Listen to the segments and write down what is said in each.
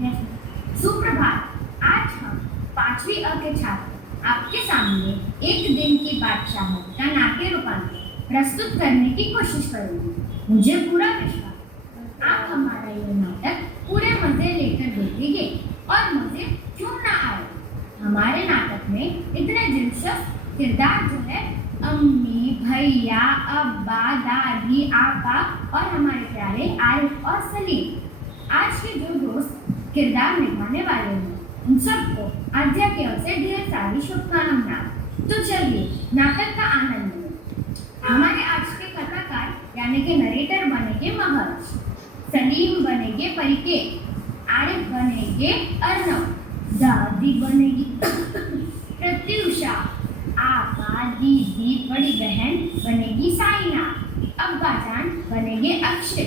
सुप्रभात। आज हम 5वीं अ के छात्र आपके सामने एक दिन की बादशाह का नाट्य रूपांतर प्रस्तुत करने की कोशिश करेंगे। मुझे पूरा विश्वास आप हमारा ये नाटक पूरे मजे लेकर देखेंगे और मुझे क्यों ना आए। हमारे नाटक में इतने दिलचस्प किरदार जो है अम्मी, भैया, अब्बा, दादी, आपा और हमारे प्यारे आरिफ और सलीम। आज के जो दोस्त किरदार निभाने वाले हैं उन सबको आद्या की ओर से ढेर सारी शुभकामनाएं। तो चलिए नाटक का आनंद लें। हमारे आज के कथाकार यानी कि नरेटर बनेंगे महर्ष, सलीम बनेंगे परिके, आरिफ बनेंगे अर्नव, दादी बनेगी प्रत्युषा, आपा, दीदी, बड़ी बहन बनेगी साइना, अब्बा जान बनेंगे अक्षय,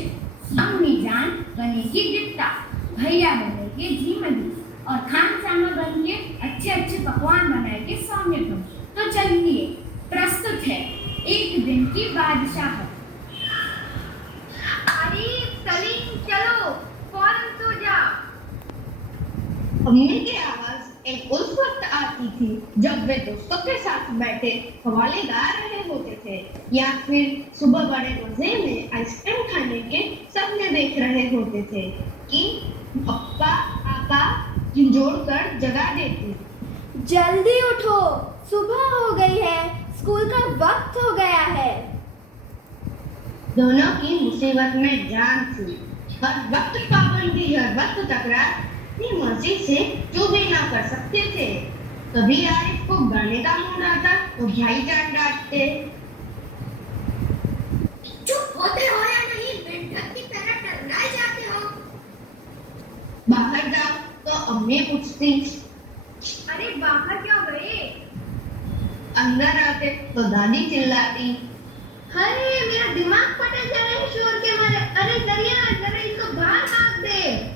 अम्मी जान बनेगी दीप्ता, भैया बनेंगे धीमही और खानसामा बनेंगे अच्छे अच्छे पकवान बनाएंगे सौम्य। तो चलिए प्रस्तुत है एक दिन की बादशाह। आरिफ, सलीम, चलो फौरन सो जा। अम्मी की आवाज एक उस वक्त आती थी जब वे दोस्तों के साथ बैठे हवाले गा रहे होते थे या फिर सुबह बड़े मजे में आइसक्रीम खाने के सपने देख रहे होते थे कि अप्पा आपा झिंझोड़ कर जगा देती। जल्दी उठो, सुबह हो गई है, स्कूल का वक्त हो गया है। दोनों की मुसीबत में जान थी। हर वक्त पाबंदी, हर वक्त तकरार, अपनी मर्जी से जो भी ना कर सकते थे। कभी आरिफ को गाने का मूड आता तो भाईजान डांटते। चुप होते हो या नहीं, मेंढक की तरह टकराए जाते हो। बाहर जाओ तो अम्मी पूछती। अरे बाहर क्यों गए? अंदर आते तो दादी चिल्लाती। अरे मेरा दिमाग फटे जा रहा है शोर के मारे। अरे दरिया, जरा इसको बाहर भाग दे।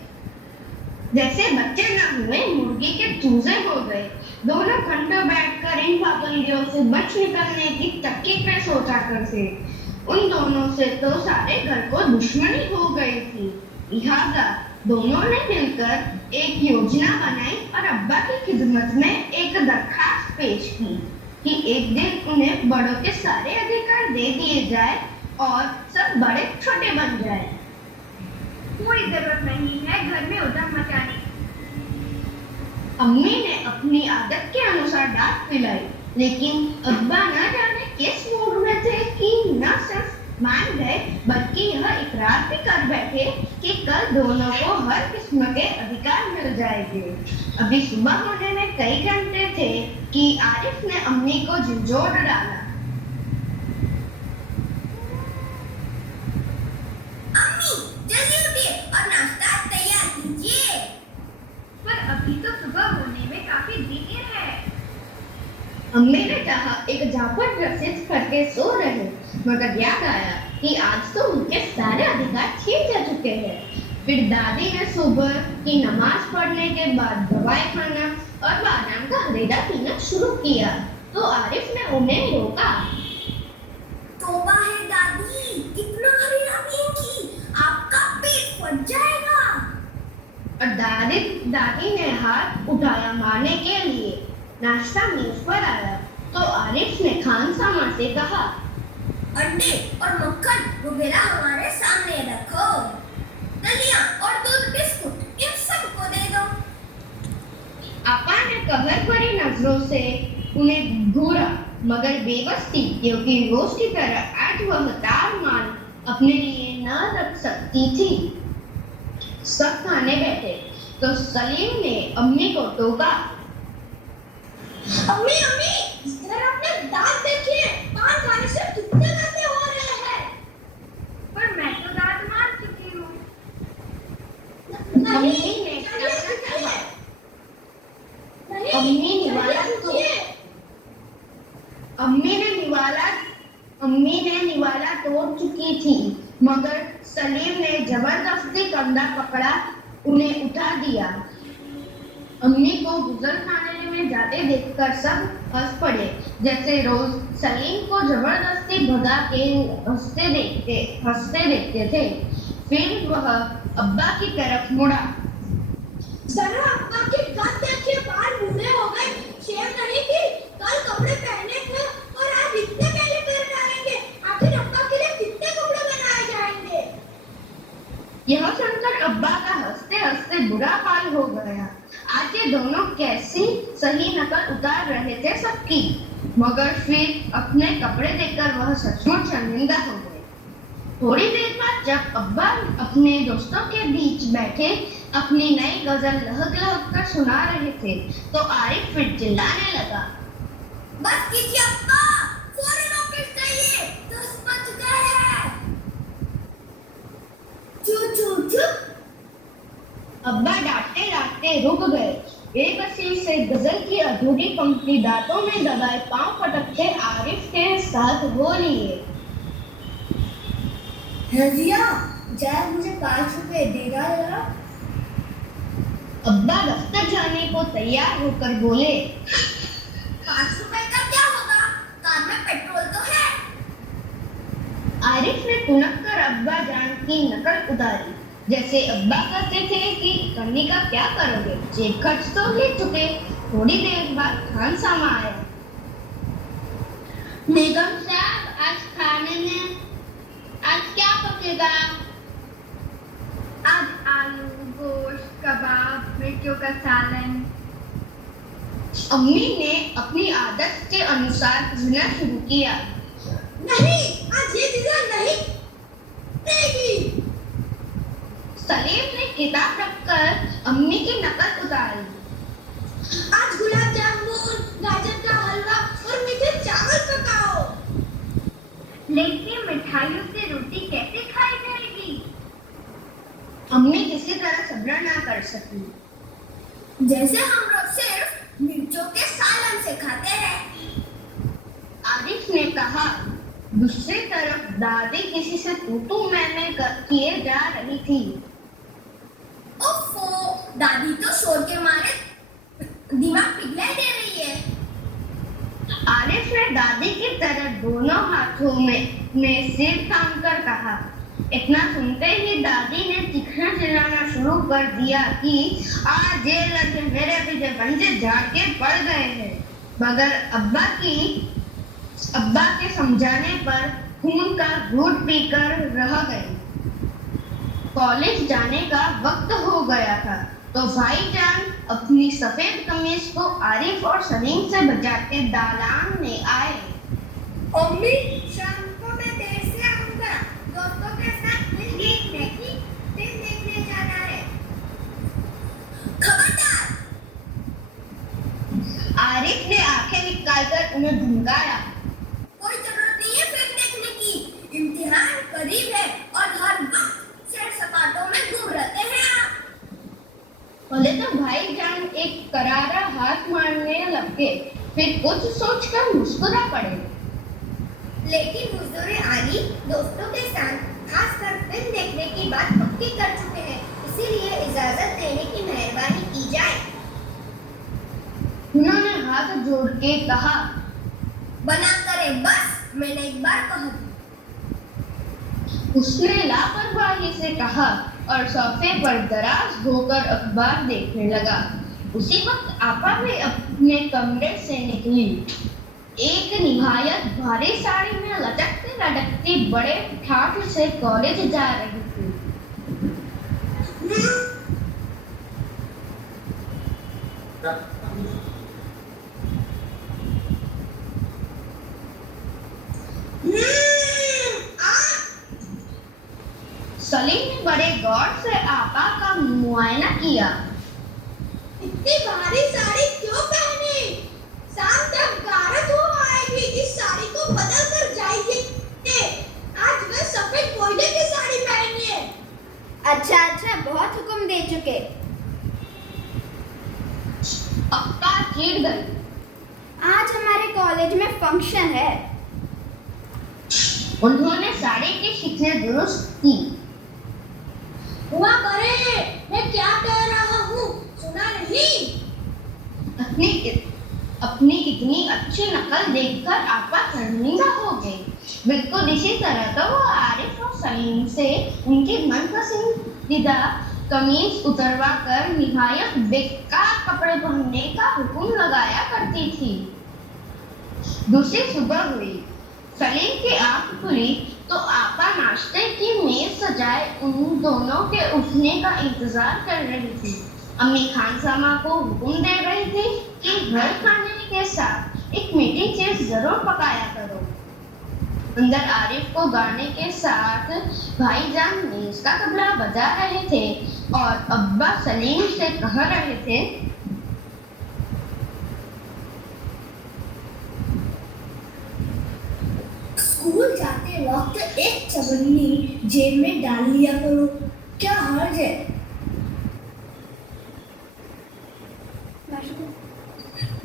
जैसे बच्चे न हुए मुर्गी के चूजे हो गए। दोनों घंटों बैठकर इन पाबंदियों से बच निकलने की तकनीक में सोचा करते। उन दोनों से तो सारे घर को दुश्मनी हो गई थी। लिहाजा दोनों ने मिलकर एक योजना बनाई और अब्बा की खिदमत में एक दरखास्त पेश की कि एक दिन उन्हें बड़ों के सारे अधिकार दे दिए जाए और सब बड़े छोटे बन जाए। कोई जरूरत नहीं है घर में उधम मचाने की। अम्मी ने अपनी आदत के अनुसार डांट पिलाई, लेकिन अब्बा न जाने किस मूड में थे कि न सिर्फ मान गए बल्कि यह इकरार भी कर बैठे कि कल दोनों को हर किस्म के अधिकार मिल जाएंगे। अभी सुबह होने में कई घंटे थे कि आरिफ ने अम्मी को झिंझोड़ डाला। अभी तो सुबह होने में काफी देर है। अम्मी ने कहा एक झापट रसीद करके सो रहे, मगर याद आया कि आज तो उनके सारे अधिकार छीन जा चुके हैं। फिर दादी ने सुबह की नमाज पढ़ने के बाद दवाई खाना और बादाम का हरीरा पीना शुरू किया तो आरिफ ने उन्हें रोका। तौबा है दादी, कितना हरीरा पिएंगी, आपका पेट फट जाएगा। और दादी ने हाथ उठाया मारने के लिए। नाश्ता मेज पर आया तो आरिफ ने खानसामा से कहा, अंडे और मक्खन वगैरह हमारे सामने रखो, दलिया और दूध बिस्कुट इन सबको दे दो। आपा ने कहर भरी नजरों से उन्हें घूरा, मगर बेबस थी क्योंकि रोज की तरह आज वह तार मान अपने लिए न रख सकती थी। सब खाने बैठे तो सलीम ने अम्मी को टोका। अम्मी अम्मी, जरा अपने दांत देखिए, पान खाने से कितने गंदे हो रहे हैं। पर मैं तो दांत मार चुकी हूँ। अम्मी ने निवाला तोड़ चुकी थी, मगर सलीम ने जबरदस्ती कंधा पकड़ा, उन्हें उठा दिया। अम्मी को गुजर खाने में जाते देखकर सब हंस पड़े, जैसे रोज सलीम को जबरदस्ती भगा के हंसते देखते थे। फिर वह अब्बा की तरफ मुड़ा। बुरा हाल हो गया। आज ये दोनों कैसी सही नकल उतार रहे थे सबकी, मगर फिर अपने कपड़े देखकर वह सचमुच शर्मिंदा हो गए। थोड़ी देर बाद जब अब्बा अपने दोस्तों के बीच बैठे अपनी नई गजल लहक लहक कर सुना रहे थे तो आरिफ फिर चिल्लाने लगा, बस कीजिए अब्बा, फौरन ऑफिस जाइए, 10 बज गए हैं। चुप चुप चुप। अब्बा डांटते डांटते रुक गए। एक असीर से गजल की अधूरी पंक्ति दांतों में दबाए पांव पटकते आरिफ के साथ वो लिए, रजिया, जाए मुझे 5 रुपए देगा जरा। अब्बा दफ्तर जाने को तैयार होकर बोले, 5 रुपए का क्या होगा, कार में पेट्रोल तो है। आरिफ ने कुनक कर अब्बा जान की नकल उतारी। जैसे अब्बा कहते थे कि करने का क्या करोगे, जेब खर्च तो ले चुके। थोड़ी देर बाद खान सामा आया। बेगम साहब, आज खाने में आज क्या पकेगा? आज आलू, गोश्त, कबाब, मिर्चों का सालन। अम्मी ने अपनी आदत के अनुसार कहना शुरू किया, नहीं, आज ये चीजें नहीं देगी। सलीम ने किताब रखकर अम्मी की नकल उतारी। आज गुलाब जामुन, गाजर का हलवा और मीठे चावल पकाओ। लेकिन मिठाइयों से रोटी कैसे खाई जाएगी? अम्मी किसी तरह सब्र ना कर सकी। जैसे हम लोग सिर्फ मिर्चों के सालन से खाते हैं। आरिफ ने कहा। दूसरी तरफ दादी किसी से तू मैं किए जा रही थी। ओफो, दादी तो शोर के मारे दिमाग पिघला दे रही है। आरिफ ने दादी की तरफ दोनों हाथों में सिर थाम कर कहा। इतना सुनते ही दादी ने चीखना चिल्लाना शुरू कर दिया कि आज ये लड़के मेरे पीछे पंजे झाड़ के पड़ गए हैं। मगर अब्बा के समझाने पर खून का घूंट पीकर रह गई। कॉलेज जाने का वक्त हो गया था तो भाईजान अपनी सफेद कमीज को आरिफ और सलीम से बचाते दालान में आए। अम्मी, शाम को मैं देर से आऊंगा। दोस्तों के साथ फिल्म देखने जाना है। खबरदार! आरिफ ने आंखें निकालकर उन्हें धमकाया। कोई जरूरत नहीं है फिल्म देखने की। इम्तिहान करीब है और हर वक्त सैर सपाटों में घूम रहते हैं आप। पहले तो भाईजान एक करारा हाथ मारने लगे, फिर कुछ सोचकर मुस्कुरा पड़े। लेकिन हुजूर आली दोस्तों के साथ खासकर फिल्म देखने की बात पक्की कर चुके हैं, इसीलिए इजाजत देने की मेहरबानी की जाए। उन्होंने हाथ जोड़ के कहा, बना करें बस, मैंने एक बार कहा। उसने लापरवाही से कहा और सोफे पर दराज होकर अखबार देखने लगा। उसी वक्त आपा भी अपने कमरे से निकली। एक निहायत भारी साड़ी में लटकती लटकती बड़े ठाठ से कॉलेज जा रही थी। सलीम ने बड़े गौर से आपा का मुआयना किया। इतनी भारी साड़ी क्यों पहनी? शाम तक गारत हो आएगी, इस साड़ी को बदल कर जाइए। आज मैं सफेद कोयले की साड़ी पहनी है। अच्छा, बहुत हुक्म दे चुके। अक्का चिढ़ गई। आज हमारे कॉलेज में फंक्शन है। उन्होंने साड़ी की शिकलें दुरुस्त की। हुआ करे, मैं क्या कह रहा हूँ, सुना नहीं? अपनी इतनी अच्छी नकल देखकर आपा शर्मिंदा हो गई। बिल्कुल इसी तरह तो वो आरिफ और सलीम से उनकी मनपसंदीदा कमीज उतरवा कर निहायत बेकार कपड़े पहनने का हुक्म लगाया करती थी। दूसरी सुबह हुई। सलीम की आंख खुली तो आपा नाश्ते की मेज सजाए उन दोनों के उठने का इंतजार कर रही थी। अम्मी खानसामा को हुक्म दे रही थी कि हर खाने के साथ एक मीठी चीज जरूर पकाया करो। अंदर आरिफ को गाने के साथ भाईजान मेज का तबला बजा रहे थे और अब्बा सलीम से कह रहे थे, स्कूल जाते वक्त एक चवन्नी जेब में डाल लिया करो, क्या हर्ज है?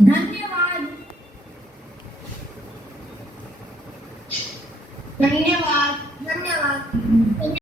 धन्यवाद। धन्यवाद।